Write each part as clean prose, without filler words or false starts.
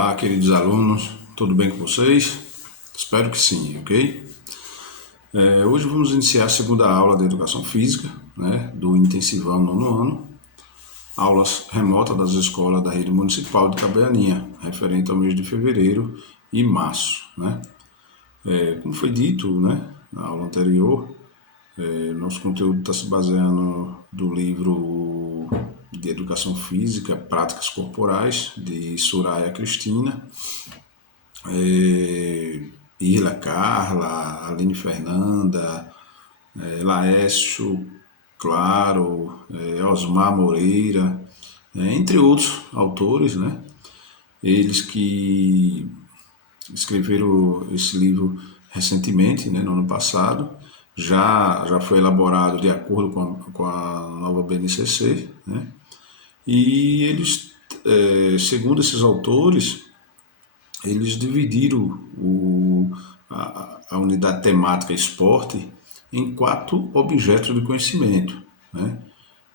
Olá, queridos alunos, tudo bem com vocês? Espero que sim, ok? Hoje vamos iniciar a segunda aula da Educação Física, né, do Intensivão nono ano, aulas remotas das escolas da rede municipal de Itabaianinha, referente ao mês de fevereiro e março, né? Como foi dito, né, na aula anterior, nosso conteúdo está se baseando do livro de Educação Física, Práticas Corporais, de Soraya Cristina, Irla Carla, Aline Fernanda, Laércio Claro, Osmar Moreira, entre outros autores, né? Eles que escreveram esse livro recentemente, né, no ano passado, já foi elaborado de acordo com a nova BNCC, né? E eles, segundo esses autores, eles dividiram a unidade temática esporte em 4 objetos de conhecimento, né?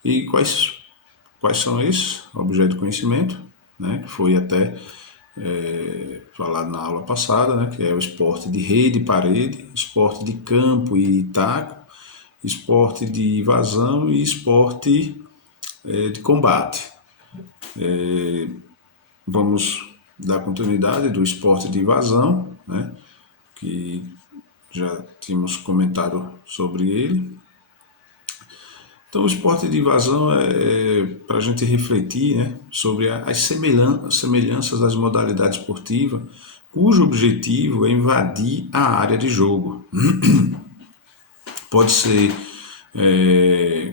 E quais são esses objetos de conhecimento, né? Que foi até falado na aula passada, né? Que é o esporte de rede e parede, esporte de campo e taco, esporte de vazão e esporte de combate. Vamos dar continuidade do esporte de vazão, né? Que já tínhamos comentado sobre ele. Então, o esporte de invasão é para a gente refletir, né, sobre as semelhanças das modalidades esportivas, cujo objetivo é invadir a área de jogo. Pode ser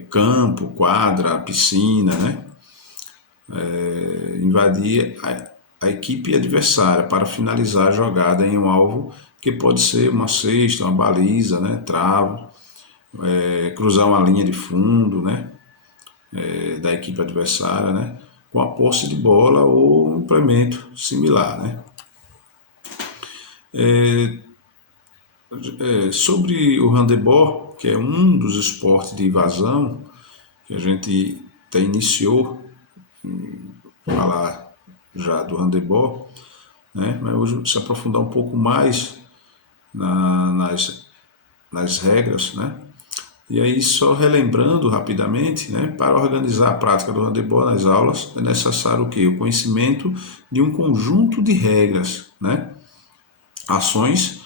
campo, quadra, piscina, né? Invadir a equipe adversária para finalizar a jogada em um alvo que pode ser uma cesta, uma baliza, né, travo, cruzar uma linha de fundo, né, da equipe adversária, né, com a posse de bola ou um implemento similar, né. Sobre o handebol, que é um dos esportes de invasão que a gente até iniciou falar já do handebol, né, mas hoje se aprofundar um pouco mais nas regras, né. E aí, só relembrando rapidamente, né, para organizar a prática do handebol nas aulas, é necessário o quê? O conhecimento de um conjunto de regras, né, ações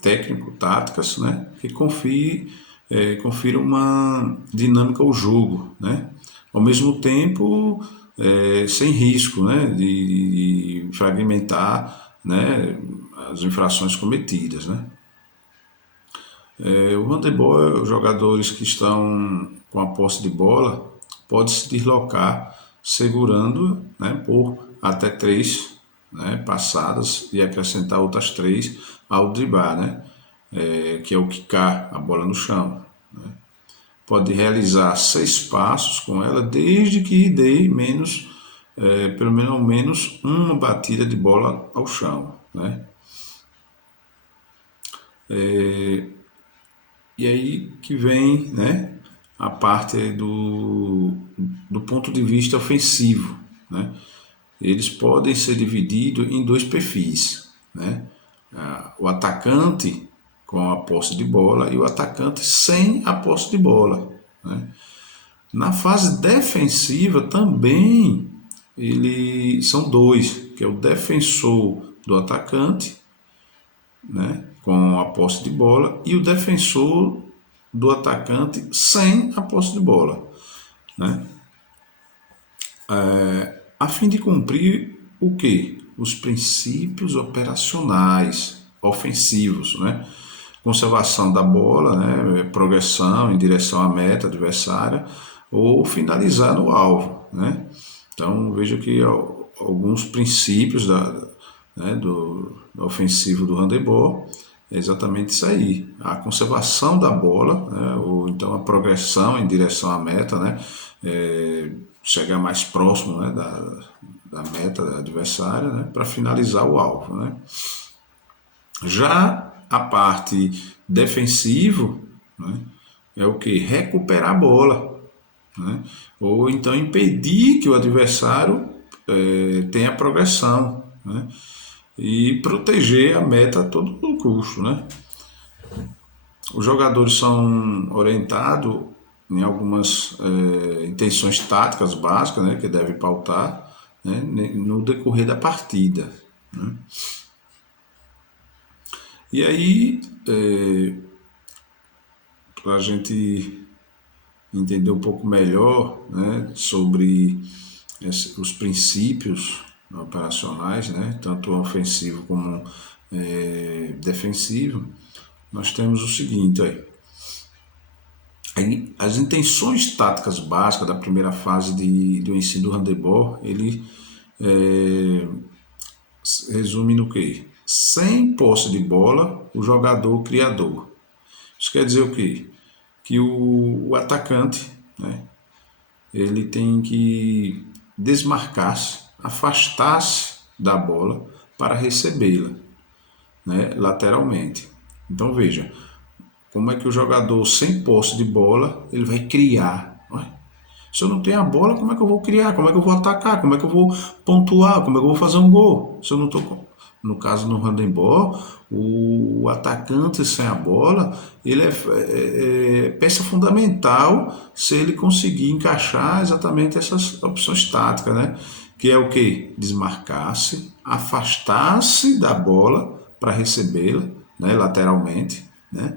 técnico-táticas, né, que confiram uma dinâmica ao jogo, né, ao mesmo tempo sem risco, né, de fragmentar, né, as infrações cometidas, né. O handebol, os jogadores que estão com a posse de bola podem se deslocar segurando, né, por até 3, né, passadas e acrescentar outras 3 ao driblar, né, que é o quicar a bola no chão. Né. Pode realizar 6 passos com ela desde que dê pelo menos uma batida de bola ao chão. Né. E aí que vem, né, a parte do ponto de vista ofensivo. Né? Eles podem ser divididos em 2 perfis. Né? O atacante com a posse de bola e o atacante sem a posse de bola. Né? Na fase defensiva também são 2, que é o defensor do atacante, né, com a posse de bola, e o defensor do atacante sem a posse de bola. Né? A fim de cumprir o quê? Os princípios operacionais ofensivos, né? Conservação da bola, né? Progressão em direção à meta adversária ou finalizar no alvo. Né? Então veja que alguns princípios do ofensivo do handebol é exatamente isso aí, a conservação da bola, né, ou então a progressão em direção à meta, né, chegar mais próximo, né, da meta adversária, né, para finalizar o alvo. Né. Já a parte defensiva, né, é o que? Recuperar a bola, né, ou então impedir que o adversário tenha progressão. né? E proteger a meta a todo custo, né? Os jogadores são orientados em algumas intenções táticas básicas, né, que devem pautar, né, no decorrer da partida, né? E aí, para a gente entender um pouco melhor, né, sobre os princípios operacionais, né, tanto ofensivo como defensivo, nós temos o seguinte aí, as intenções táticas básicas da primeira fase do ensino do handebol, ele é, resume no quê? Sem posse de bola, o jogador criador. Isso quer dizer o quê? Que o atacante, né, ele tem que desmarcar-se, afastar-se da bola para recebê-la, né, lateralmente. Então veja, como é que o jogador sem posse de bola ele vai criar? Não é? Se eu não tenho a bola, como é que eu vou criar? Como é que eu vou atacar? Como é que eu vou pontuar? Como é que eu vou fazer um gol? Se eu não estou. No caso no handebol, o atacante sem a bola, ele é peça fundamental se ele conseguir encaixar exatamente essas opções táticas, né? Que é o que? Desmarcar-se, afastar-se da bola para recebê-la, né? Lateralmente, né?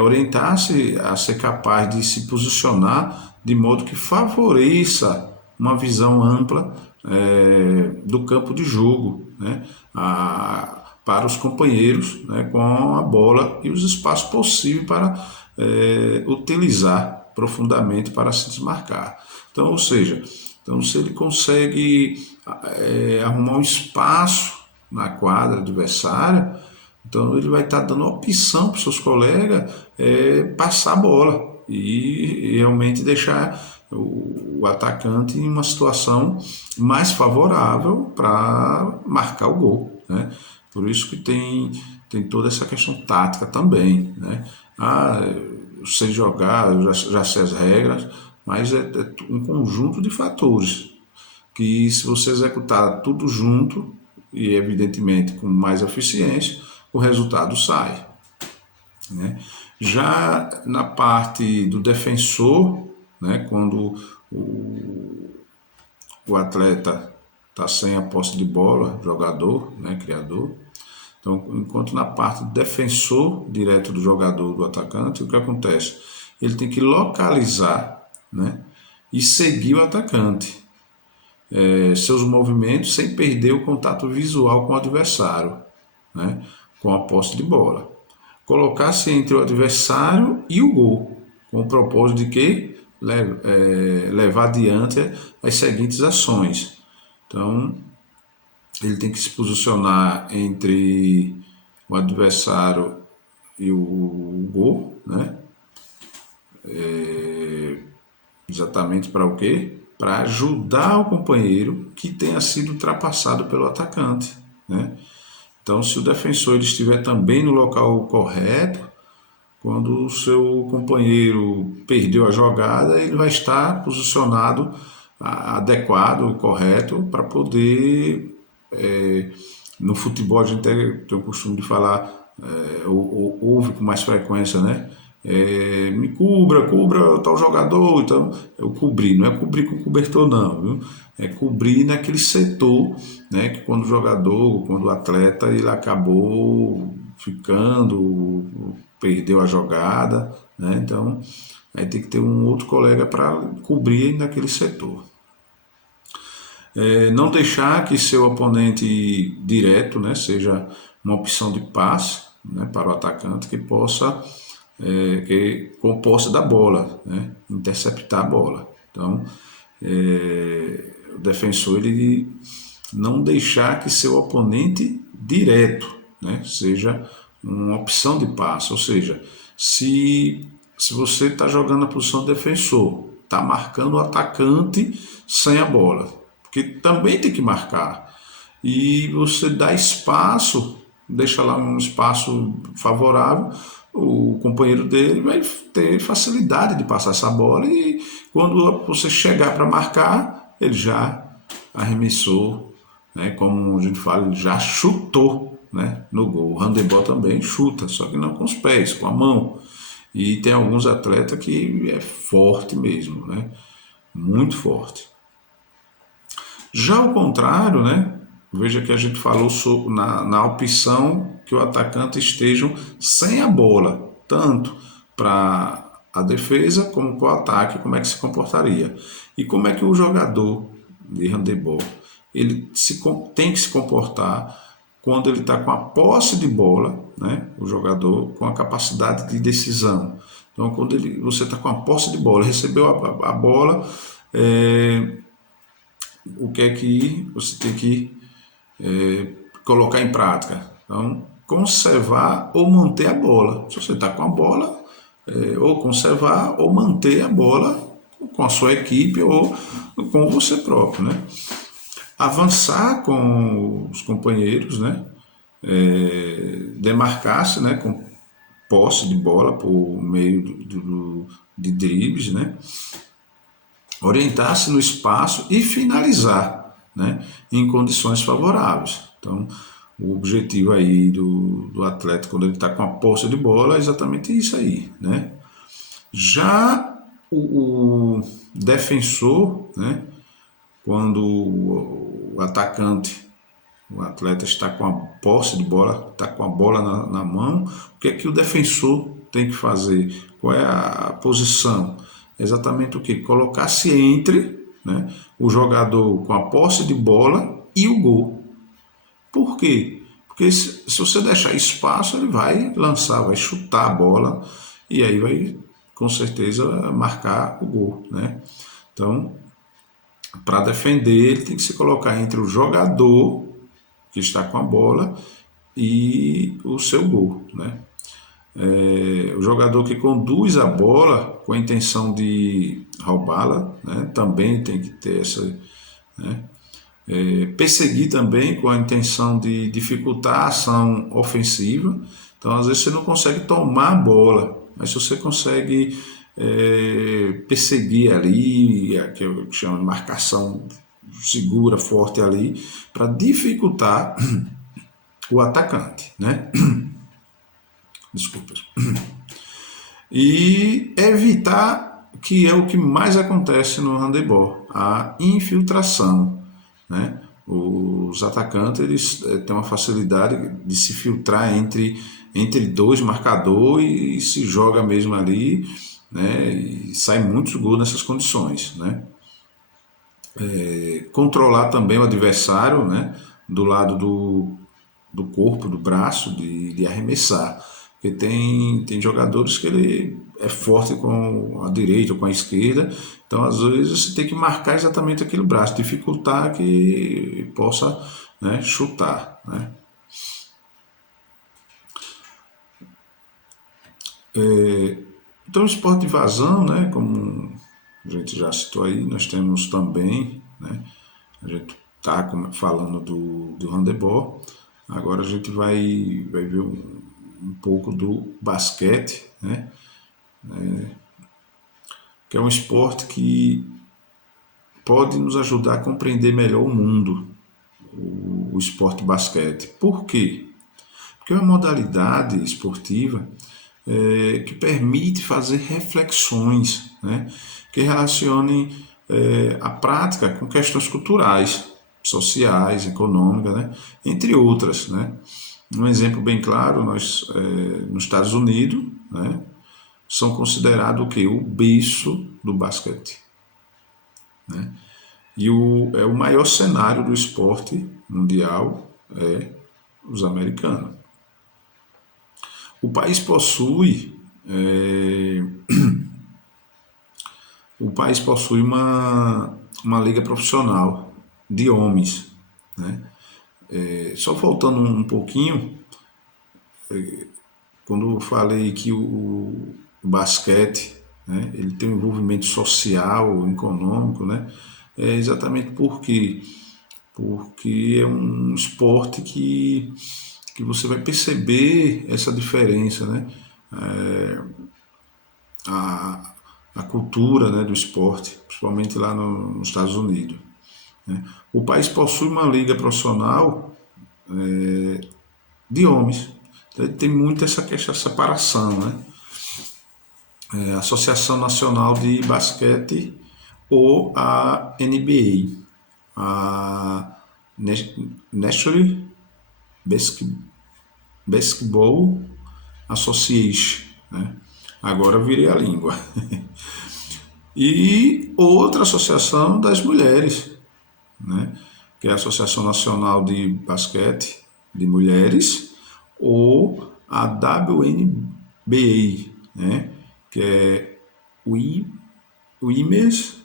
Orientar-se a ser capaz de se posicionar de modo que favoreça uma visão ampla do campo de jogo, né, para os companheiros, né, com a bola e os espaços possíveis para utilizar profundamente para se desmarcar. Então, ou seja, então, se ele consegue arrumar um espaço na quadra adversária, então ele vai estar dando opção para os seus colegas passar a bola e realmente deixar o atacante em uma situação mais favorável para marcar o gol, né? Por isso que tem toda essa questão tática também, né? Eu sei jogar, já sei as regras, mas é um conjunto de fatores que se você executar tudo junto e evidentemente com mais eficiência, o resultado sai, né? Já na parte do defensor, né, quando o atleta está sem a posse de bola, jogador, né, criador, então, enquanto na parte do defensor direto do jogador, do atacante, o que acontece? Ele tem que localizar, né, e seguir o atacante, seus movimentos sem perder o contato visual com o adversário, né, com a posse de bola. Colocar-se entre o adversário e o gol, com o propósito de que levar adiante as seguintes ações. Então, ele tem que se posicionar entre o adversário e o gol, né? Exatamente para o quê? Para ajudar o companheiro que tenha sido ultrapassado pelo atacante, né? Então, se o defensor ele estiver também no local correto, quando o seu companheiro perdeu a jogada, ele vai estar posicionado adequado, correto, para poder. No futebol, a gente tem o costume de falar, ouve com mais frequência, né? Me cubra tal jogador. Então, eu cobrir, não é cobrir com cobertor, não, viu? É cobrir naquele setor, né? Que quando o jogador, quando o atleta, ele acabou ficando, perdeu a jogada, né? Então, aí tem que ter um outro colega para cobrir naquele setor. Não deixar que seu oponente direto, né, seja uma opção de passe, né, para o atacante que possa, com posse da bola, né, interceptar a bola. Então, o defensor ele não deixar que seu oponente direto, né, seja uma opção de passe, ou seja, se você está jogando na posição de defensor, está marcando o atacante sem a bola, porque também tem que marcar, e você dá espaço, deixa lá um espaço favorável, o companheiro dele vai ter facilidade de passar essa bola e quando você chegar para marcar, ele já arremessou né? Como a gente fala, ele já chutou, né, no gol. O handebol também chuta, só que não com os pés, com a mão. E tem alguns atletas que é forte mesmo, né? Muito forte. Já ao contrário, né? Veja que a gente falou na opção que o atacante esteja sem a bola, tanto para a defesa como para o ataque, como é que se comportaria. E como é que o jogador de handebol ele tem que se comportar quando ele está com a posse de bola, né? O jogador com a capacidade de decisão. Então, quando você está com a posse de bola, recebeu a bola, é, o que é que você tem que colocar em prática? Então, conservar ou manter a bola. Se você está com a bola, ou conservar ou manter a bola com a sua equipe ou com você próprio, né? Avançar com os companheiros, né? Demarcar-se, né? Com posse de bola por meio de dribles, né? Orientar-se no espaço e finalizar, né, em condições favoráveis. Então, o objetivo aí do atleta quando ele está com a posse de bola é exatamente isso aí, né? Já o defensor, né, quando o atacante, o atleta está com a posse de bola, está com a bola na mão, o que é que o defensor tem que fazer? Qual é a posição? Exatamente o que? Colocar-se entre, né, o jogador com a posse de bola e o gol. Por quê? Porque se você deixar espaço, ele vai lançar, vai chutar a bola e aí vai com certeza marcar o gol, né? Então, para defender, ele tem que se colocar entre o jogador que está com a bola e o seu gol, né? O jogador que conduz a bola com a intenção de roubá-la, né, também tem que ter essa, né? Perseguir também com a intenção de dificultar a ação ofensiva. Então, às vezes você não consegue tomar a bola, mas se você consegue perseguir ali, que eu chamo de marcação segura, forte ali, para dificultar o atacante, né? Desculpas. E evitar, que é o que mais acontece no handebol, a infiltração, né? Os atacantes eles têm uma facilidade de se filtrar entre dois marcadores e se joga mesmo ali, né? E sai muitos gols nessas condições, né? Controlar também o adversário, né? Do lado do corpo, do braço, de arremessar. Porque tem jogadores que ele é forte com a direita ou com a esquerda, então às vezes você tem que marcar exatamente aquele braço, dificultar que possa, né, chutar, né? Então o esporte de vazão, né, como a gente já citou aí, nós temos também, né, a gente está falando do handebol, agora a gente vai ver um pouco do basquete, né, que é um esporte que pode nos ajudar a compreender melhor o mundo, o esporte basquete. Por quê? Porque é uma modalidade esportiva que permite fazer reflexões, né, que relacionem a prática com questões culturais, sociais, econômicas, né, entre outras, né. Um exemplo bem claro, nós nos Estados Unidos, né, são considerados o que? O berço do basquete, né? E o maior cenário do esporte mundial é os americanos. O país possui o país possui uma liga profissional de homens, né? Só voltando um pouquinho, quando eu falei que o basquete, né, ele tem um envolvimento social, econômico, né? É exatamente porque é um esporte que você vai perceber essa diferença, né? A, a cultura, né, do esporte, principalmente lá nos Estados Unidos. né? O país possui uma liga profissional de homens. Então, tem muito essa separação, né? Associação Nacional de Basquete ou a NBA, a National Basketball Association, né? Agora eu virei a língua. E outra associação das mulheres, né? Que é a Associação Nacional de Basquete de Mulheres, ou a WNBA, né? Que é Women's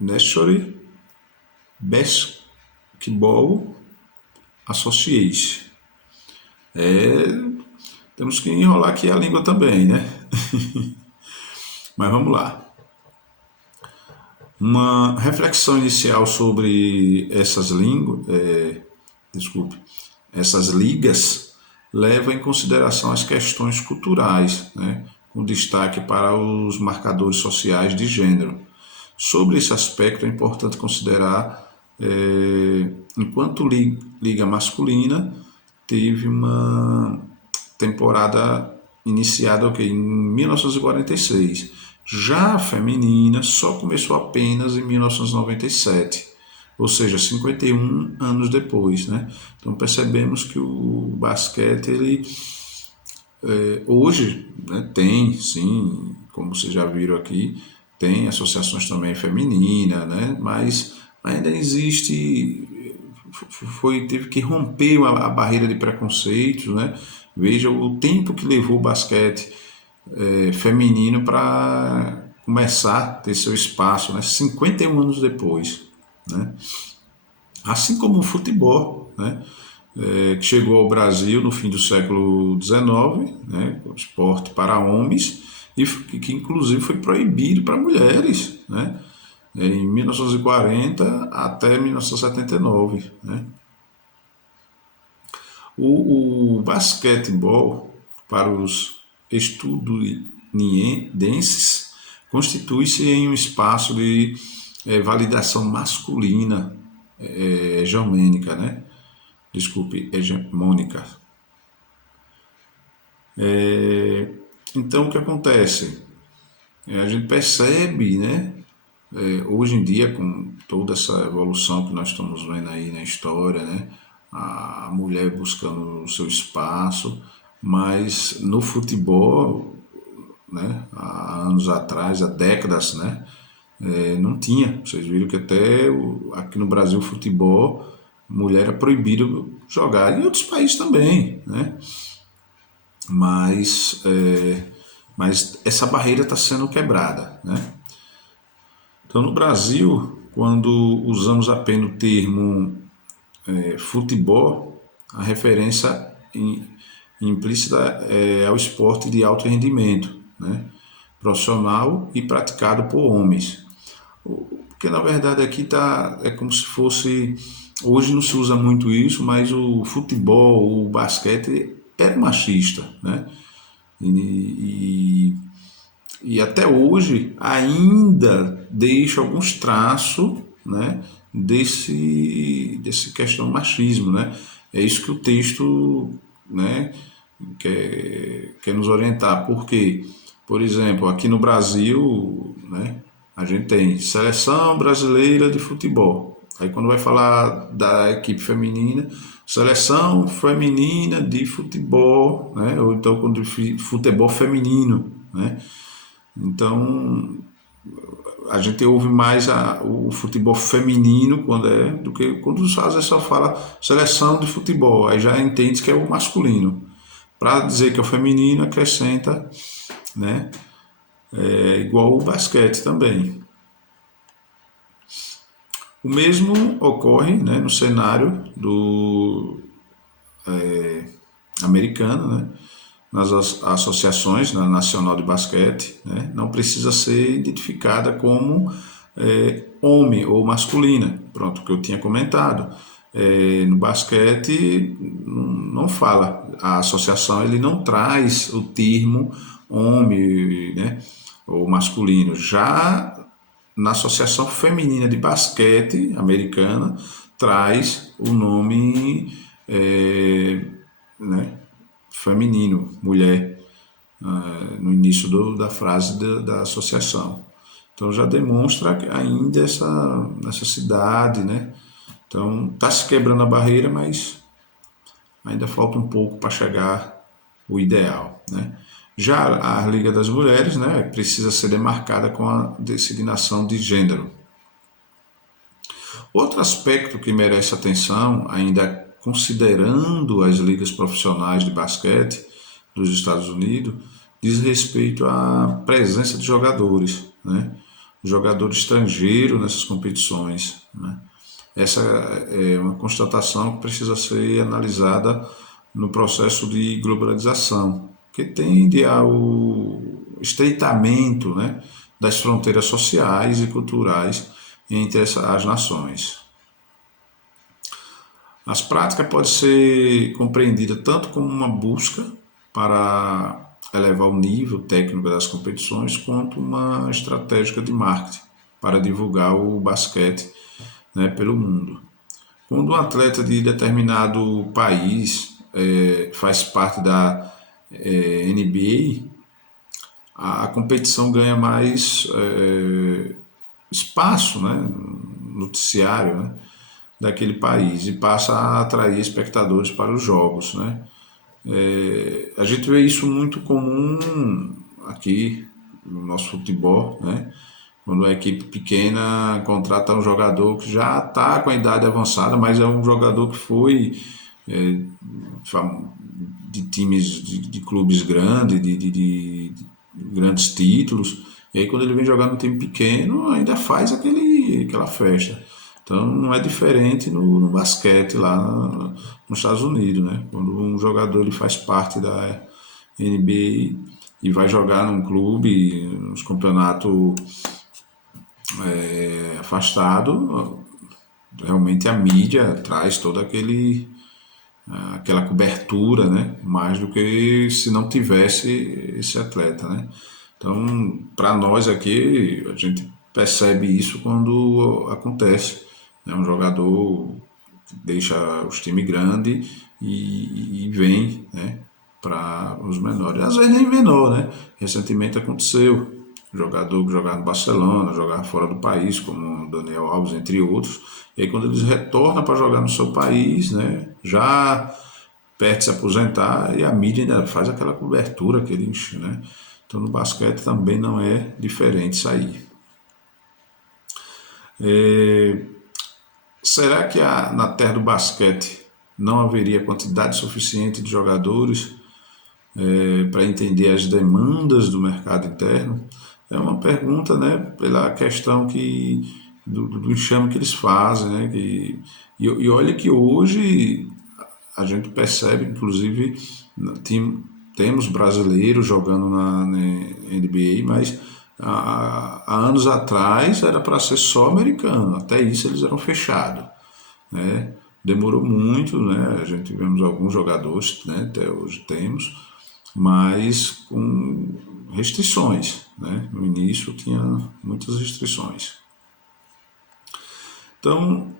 National Basketball Association. Temos que enrolar aqui a língua também, né? Mas vamos lá. Uma reflexão inicial sobre essas línguas, essas ligas, leva em consideração as questões culturais, né, com destaque para os marcadores sociais de gênero. Sobre esse aspecto é importante considerar, enquanto liga masculina teve uma temporada iniciada em 1946. Já a feminina só começou apenas em 1997, ou seja, 51 anos depois, né? Então percebemos que o basquete, ele hoje, né, tem, sim, como vocês já viram aqui, tem associações também femininas, né? Mas ainda existe, teve que romper a barreira de preconceitos, né? Veja o tempo que levou o basquete feminino para começar a ter seu espaço, né? 51 anos depois, né? Assim como o futebol, né? Que chegou ao Brasil no fim do século XIX, né? O esporte para homens, e que inclusive foi proibido para mulheres, né? Em 1940 até 1979, né? O basquetebol, para os estadunidenses, constitui-se em um espaço de validação masculina hegemônica, né? Desculpe, hegemônica. Então, o que acontece? A gente percebe, né? Hoje em dia, com toda essa evolução que nós estamos vendo aí na história, né? A mulher buscando o seu espaço, mas no futebol, né? Há anos atrás, há décadas, né? Não tinha. Vocês viram que até aqui no Brasil o futebol, mulher era proibido jogar, e em outros países também, né? Mas, mas essa barreira está sendo quebrada, né? Então, no Brasil, quando usamos apenas o termo futebol, a referência implícita é ao esporte de alto rendimento, né? Profissional e praticado por homens. Porque na verdade aqui é como se fosse, hoje não se usa muito isso, mas o futebol, o basquete era machista, né? E, e até hoje ainda deixa alguns traços, né, desse questão machismo, né? É isso que o texto, né, quer nos orientar. Porque, por exemplo, aqui no Brasil, né, a gente tem seleção brasileira de futebol. Aí quando vai falar da equipe feminina, seleção feminina de futebol, né? Ou então quando futebol feminino, né? Então a gente ouve mais o futebol feminino do que quando às vezes só fala seleção de futebol, aí já entende que é o masculino. Para dizer que é o feminino, acrescenta, né? Igual o basquete também. O mesmo ocorre, né, no cenário do americano, né? Nas associações, na Nacional de Basquete, né, não precisa ser identificada como homem ou masculina. Pronto, o que eu tinha comentado. No basquete não fala, a associação ele não traz o termo homem, né, ou masculino. Já na Associação Feminina de Basquete Americana, traz o nome né, feminino, mulher, no início da frase da associação. Então já demonstra ainda essa necessidade, né? Então está se quebrando a barreira, mas ainda falta um pouco para chegar o ideal, né? Já a Liga das Mulheres, né, precisa ser demarcada com a designação de gênero. Outro aspecto que merece atenção, ainda considerando as ligas profissionais de basquete dos Estados Unidos, diz respeito à presença de jogadores, né? Jogador estrangeiro nessas competições, né? Essa é uma constatação que precisa ser analisada no processo de globalização, que tende ao estreitamento, né, das fronteiras sociais e culturais entre as nações. As práticas podem ser compreendidas tanto como uma busca para elevar o nível técnico das competições, quanto uma estratégia de marketing para divulgar o basquete, né, pelo mundo. Quando um atleta de determinado país faz parte da NBA, a competição ganha mais espaço, né, noticiário, né, daquele país, e passa a atrair espectadores para os jogos, né? A gente vê isso muito comum aqui no nosso futebol, né? Quando a equipe pequena contrata um jogador que já está com a idade avançada, mas é um jogador que foi é, de times, de clubes grandes, de grandes títulos, e aí quando ele vem jogar no time pequeno, ainda faz aquela festa. Então não é diferente no basquete lá nos Estados Unidos, né? Quando um jogador ele faz parte da NBA e vai jogar num clube, nos campeonatos afastado, realmente a mídia traz toda aquela cobertura, né? Mais do que se não tivesse esse atleta, né? Então, para nós aqui, a gente percebe isso quando acontece, né? Um jogador deixa os times grandes e vem, né, para os menores. Às vezes nem menor, né? Recentemente aconteceu. Jogador que jogava no Barcelona, jogava fora do país, como o Daniel Alves, entre outros. E aí quando eles retornam para jogar no seu país, né, já perto de se aposentar, e a mídia ainda faz aquela cobertura que ele enche, né? Então no basquete também não é diferente isso aí. Será que na terra do basquete não haveria quantidade suficiente de jogadores para entender as demandas do mercado interno? É uma pergunta, né, pela questão do enxame que eles fazem, né, e olha que hoje a gente percebe, inclusive, temos brasileiros jogando na NBA, mas há anos atrás era para ser só americano, até isso eles eram fechados, né? Demorou muito, né? A gente tivemos alguns jogadores, né? Até hoje temos, mas com restrições, né? No início tinha muitas restrições. Então,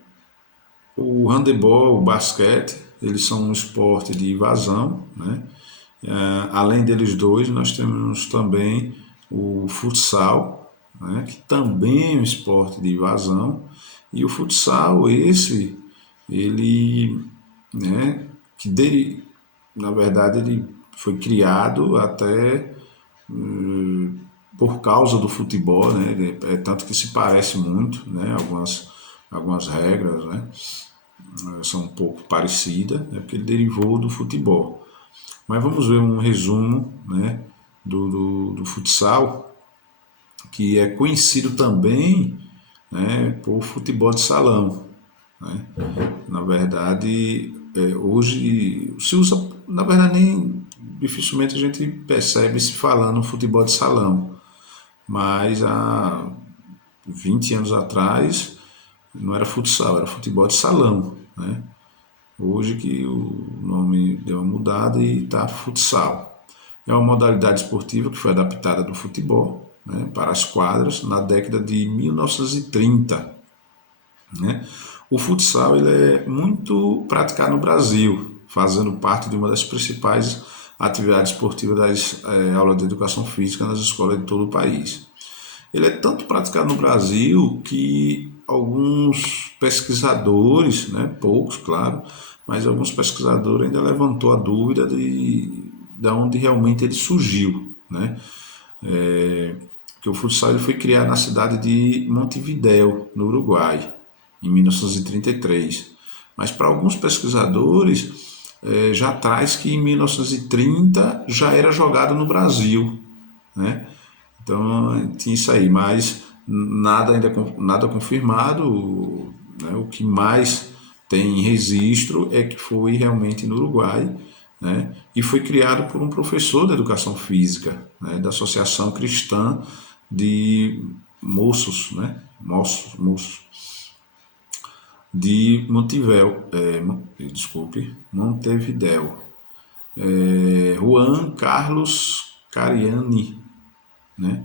o handebol, o basquete, eles são um esporte de invasão, né? Além deles dois, nós temos também o futsal, né? Que também é um esporte de invasão. E o futsal, ele, né? Que dele, na verdade, ele foi criado até por causa do futebol, né? É tanto que se parece muito, né? Algumas regras, né? São um pouco parecidas, né? Porque ele derivou do futebol. Mas vamos ver um resumo, né? Do futsal, que é conhecido também, né? Por futebol de salão, né? Na verdade, hoje se usa, na verdade nem dificilmente a gente percebe se falando futebol de salão, mas há 20 anos atrás não era futsal, era futebol de salão, né? Hoje que o nome deu uma mudada e está futsal. É uma modalidade esportiva que foi adaptada do futebol, né, para as quadras na década de 1930. Né? O futsal ele é muito praticado no Brasil, fazendo parte de uma das principais atividades esportivas das aulas de educação física nas escolas de todo o país. Ele é tanto praticado no Brasil que alguns pesquisadores, né, poucos, claro, mas alguns pesquisadores ainda levantou a dúvida de onde realmente ele surgiu, né? Que o futsal ele foi criado na cidade de Montevidéu, no Uruguai, em 1933. Mas para alguns pesquisadores já traz que em 1930 já era jogado no Brasil, né? Então tinha isso aí, mas nada ainda nada confirmado. Né? O que mais tem registro é que foi realmente no Uruguai, né? E foi criado por um professor de educação física, né? Da Associação Cristã de Moços, né? Moços de Montevidéu, Montevidéu. Juan Carlos Cariani, né?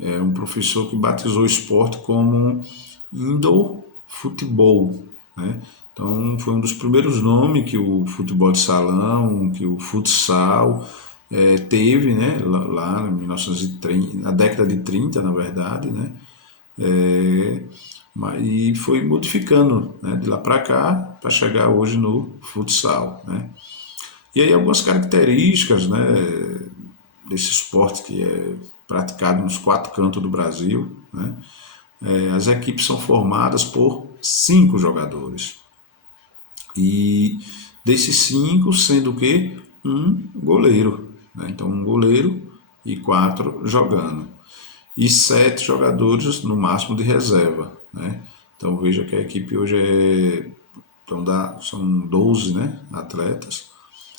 É um professor que batizou o esporte como indoor futebol, né? Então foi um dos primeiros nomes que o futebol de salão, que o futsal teve, né? Lá em 1930, na década de 30, na verdade, né? É, e foi modificando, né, de lá para cá para chegar hoje no futsal, né? E aí algumas características, né, desse esporte que é praticado nos quatro cantos do Brasil, né? As equipes são formadas por 5 jogadores. E desses 5, sendo que um goleiro. Né? Então, um goleiro e 4 jogando. E 7 jogadores no máximo de reserva. Né? Então, veja que a equipe hoje são 12, né, atletas.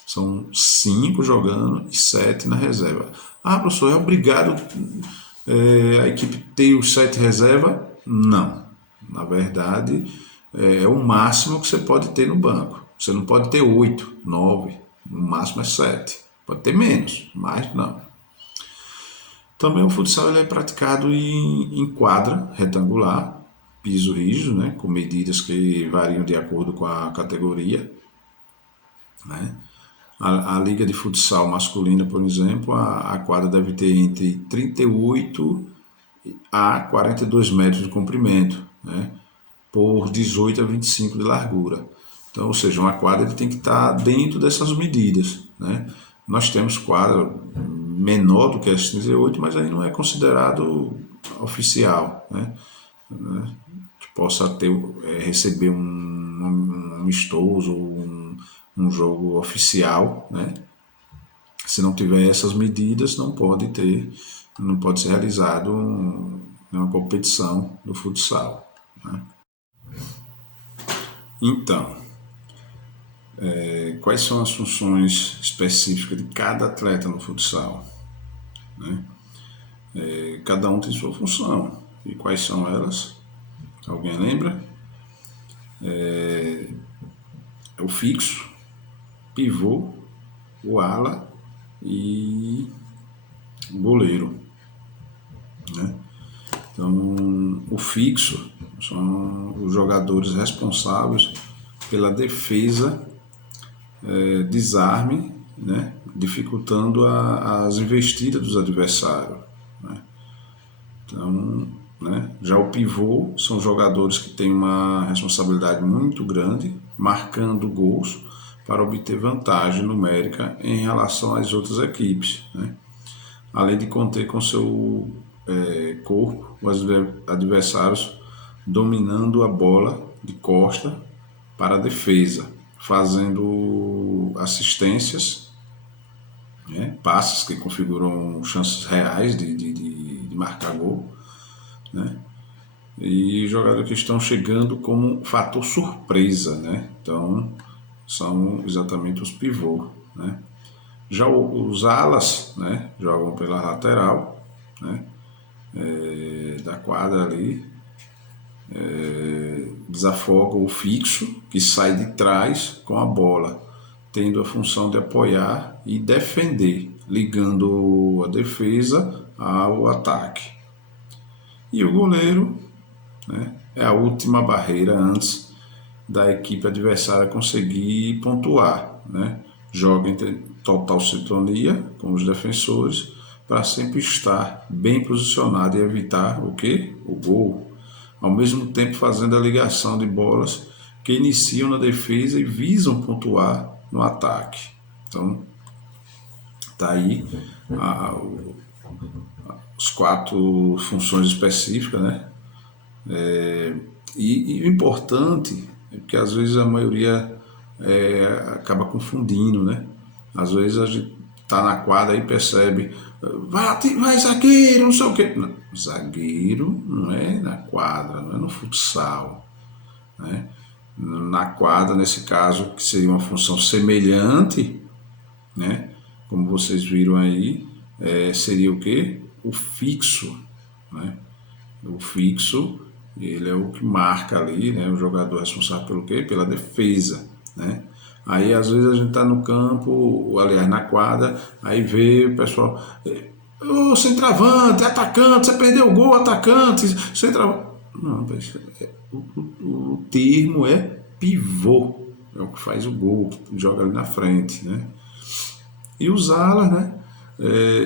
São 5 jogando e 7 na reserva. Ah, professor, é obrigado a equipe ter os 7 reserva? Não. Na verdade, é o máximo que você pode ter no banco. Você não pode ter 8, 9, no máximo é 7. Pode ter menos, mas não. Também o futsal ele é praticado em quadra retangular, piso rígido, né, com medidas que variam de acordo com a categoria. Né? A liga de futsal masculina, por exemplo, a quadra deve ter entre 38 a 42 metros de comprimento, né? Por 18 a 25 de largura. Então, ou seja, uma quadra tem que estar dentro dessas medidas, né? Nós temos quadra menor do que as 38, mas aí não é considerado oficial, né? Que possa receber um amistoso, um jogo oficial, né? Se não tiver essas medidas, não pode ser realizado uma competição do futsal. Né? Então, quais são as funções específicas de cada atleta no futsal? Né? Cada um tem sua função. E quais são elas? Alguém lembra? É o fixo, pivô, o ala e o goleiro. Né? Então, o fixo são os jogadores responsáveis pela defesa, desarme, né? Dificultando as investidas dos adversários. Né? Então, né? Já o pivô são jogadores que têm uma responsabilidade muito grande, marcando gols para obter vantagem numérica em relação às outras equipes. Né? Além de conter com seu corpo os adversários dominando a bola de costa para a defesa, fazendo assistências, né, passes que configuram chances reais de marcar gol, né, e jogadores que estão chegando como fator surpresa, né, então são exatamente os pivôs, né. Já os alas, né, jogam pela lateral, né, da quadra ali, desafoga o fixo que sai de trás com a bola, tendo a função de apoiar e defender, ligando a defesa ao ataque. E o goleiro, né, é a última barreira antes da equipe adversária conseguir pontuar, né? Joga em total sintonia com os defensores para sempre estar bem posicionado e evitar o quê? O gol. Ao mesmo tempo fazendo a ligação de bolas que iniciam na defesa e visam pontuar no ataque. Então, tá aí as 4 funções específicas, né? E o importante é porque às vezes a maioria acaba confundindo, né? Às vezes a gente tá na quadra e percebe, vai zagueiro, não sei o quê. Não, zagueiro não é na quadra, não é no futsal, né? Na quadra, nesse caso, que seria uma função semelhante, né? Como vocês viram aí, seria o quê? O fixo, né? O fixo, ele é o que marca ali, né? O jogador responsável pelo quê? Pela defesa, né? Aí às vezes a gente tá no campo, aliás, na quadra, aí vê o pessoal, ô, centroavante, atacante, você perdeu o gol, atacante, centroavante. Não, o termo é pivô, é o que faz o gol, que joga ali na frente, né? E os alas, né?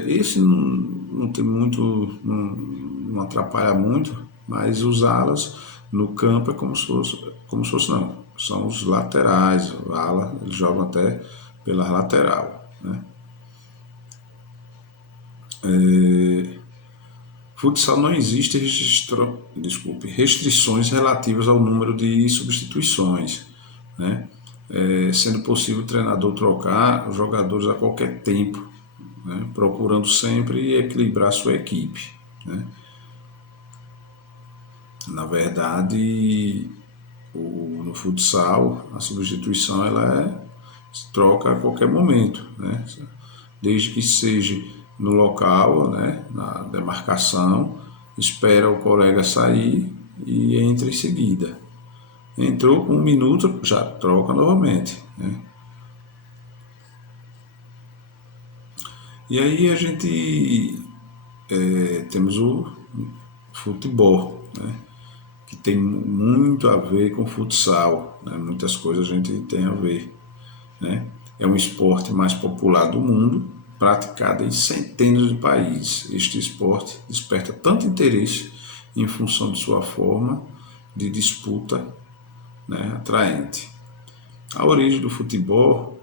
Esse não tem muito, não atrapalha muito, mas os alas no campo é como se fosse não, são os laterais, o ala, eles jogam até pela lateral, né? Futsal não existe restrições relativas ao número de substituições, né? Sendo possível o treinador trocar os jogadores a qualquer tempo, né? Procurando sempre equilibrar sua equipe, né? Na verdade, no futsal, a substituição se troca a qualquer momento, né? Desde que seja no local, né? Na demarcação, espera o colega sair e entra em seguida. Entrou com 1 minuto, já troca novamente, né? E aí a gente temos o futebol, né? Que tem muito a ver com futsal, né? Muitas coisas a gente tem a ver, né? É um esporte mais popular do mundo, praticado em centenas de países. Este esporte desperta tanto interesse em função de sua forma de disputa, né, atraente. A origem do futebol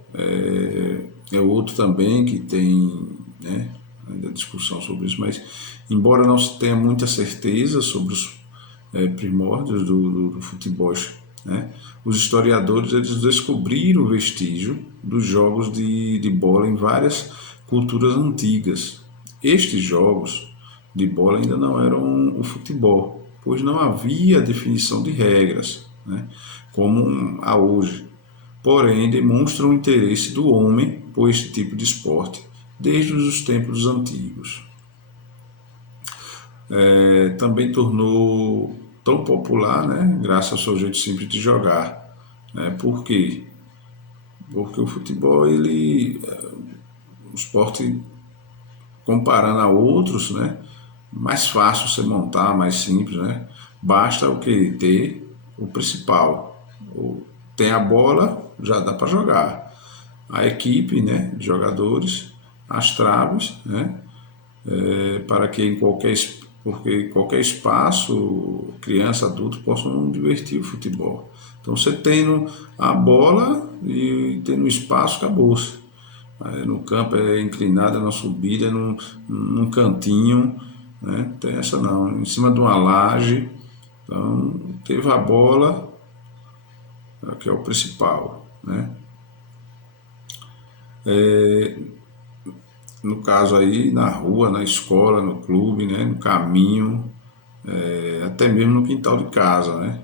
é outro também que tem, né, ainda discussão sobre isso, mas embora não se tenha muita certeza sobre os primórdios do futebol, né, os historiadores eles descobriram o vestígio dos jogos de bola em várias culturas antigas. Estes jogos de bola ainda não eram o futebol, pois não havia definição de regras, né, como há hoje. Porém, demonstram o interesse do homem por este tipo de esporte desde os tempos antigos. Também tornou tão popular, né, graças ao seu jeito simples de jogar. Né? Por quê? Porque o futebol, o esporte, comparando a outros, né, mais fácil você montar, mais simples, né? Basta o que? Ter o principal. Tem a bola, já dá para jogar. A equipe, né, de jogadores, as traves, né, para que porque em qualquer espaço, criança, adulto possam divertir o futebol. Então você tendo a bola e tendo espaço, acabou-se. No campo é inclinado, é na subida, é num cantinho, né? Tem essa não, em cima de uma laje. Então teve a bola, que é o principal, né? No caso aí, na rua, na escola, no clube, né? No caminho, até mesmo no quintal de casa, né?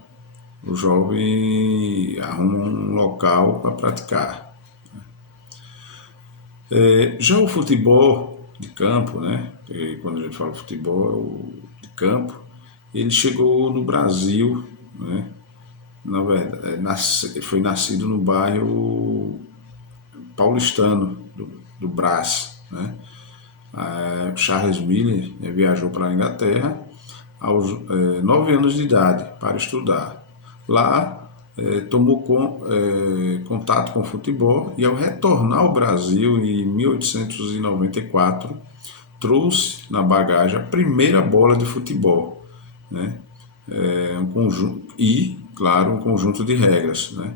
O jovem arruma um local para praticar. Já o futebol de campo, né? Quando a gente fala futebol de campo, ele chegou no Brasil, né? Na verdade, foi nascido no bairro paulistano do Brás, né? Charles Miller viajou para a Inglaterra aos 9 anos de idade para estudar. Lá tomou contato com o futebol e, ao retornar ao Brasil em 1894, trouxe na bagagem a primeira bola de futebol, né? Um conjunto e, claro, um conjunto de regras, né?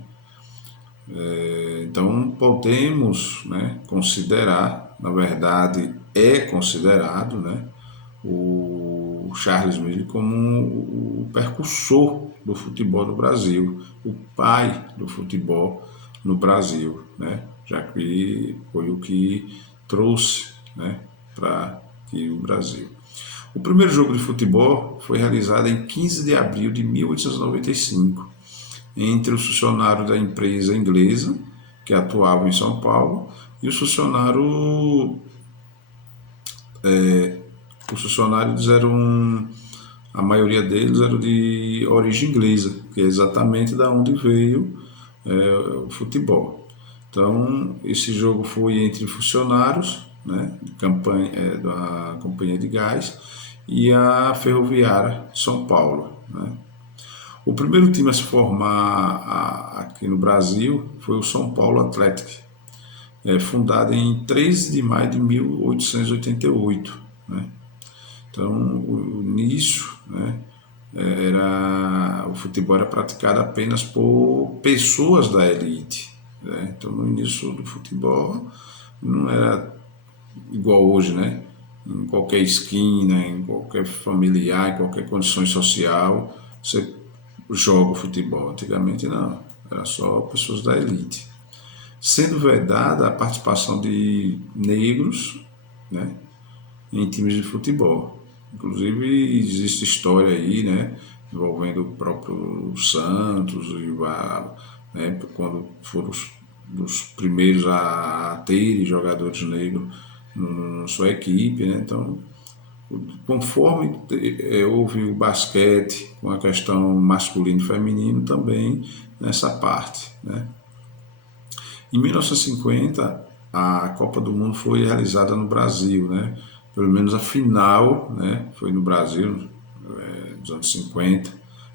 Então podemos, né, considerar, na verdade é considerado, né, o Charles Miller como o precursor do futebol no Brasil, o pai do futebol no Brasil, né, já que foi o que trouxe, né, para o Brasil. O primeiro jogo de futebol foi realizado em 15 de abril de 1895, entre os funcionários da empresa inglesa, que atuavam em São Paulo, e os funcionários eram, a maioria deles eram de origem inglesa, que é exatamente da onde veio o futebol. Então, esse jogo foi entre funcionários, né, da Companhia de Gás e a Ferroviária São Paulo, né. O primeiro time a se formar aqui no Brasil foi o São Paulo Atlético, fundado em 13 de maio de 1888. Né? Então, nisso, né, o futebol era praticado apenas por pessoas da elite. Né? Então, no início do futebol, não era igual hoje, né? Em qualquer esquina, em qualquer familiar, em qualquer condição social, você joga futebol. Antigamente não, era só pessoas da elite. Sendo vedada a participação de negros, né, em times de futebol. Inclusive existe história aí, né, envolvendo o próprio Santos, né, quando foram os primeiros a ter jogadores negros na sua equipe, né? Então, conforme houve o basquete com a questão masculino e feminino também nessa parte, né? Em 1950 a Copa do Mundo foi realizada no Brasil, né? Pelo menos a final, né, foi no Brasil, nos anos 50,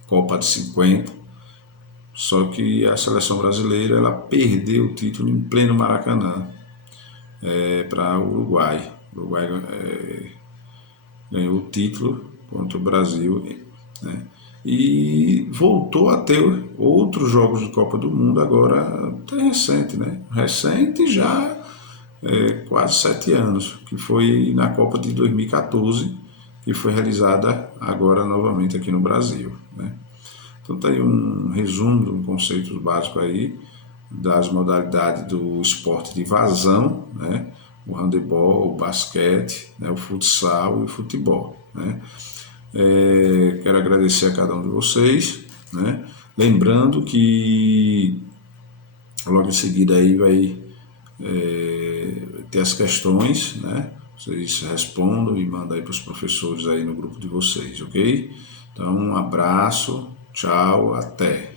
Copa de 50. Só que a seleção brasileira ela perdeu o título em pleno Maracanã para o Uruguai. O Uruguai ganhou o título contra o Brasil, né? E voltou a ter outros jogos de Copa do Mundo agora, até recente, né? Recente já, quase 7 anos, que foi na Copa de 2014, que foi realizada agora novamente aqui no Brasil, né? Então tá aí um resumo, um conceito básico aí das modalidades do esporte de vazão, né? O handebol, o basquete, né? O futsal e o futebol, né? Quero agradecer a cada um de vocês, né? Lembrando que logo em seguida aí vai ter as questões, né? Vocês respondam e mandam aí para os professores aí no grupo de vocês, ok? Então, um abraço, tchau, até!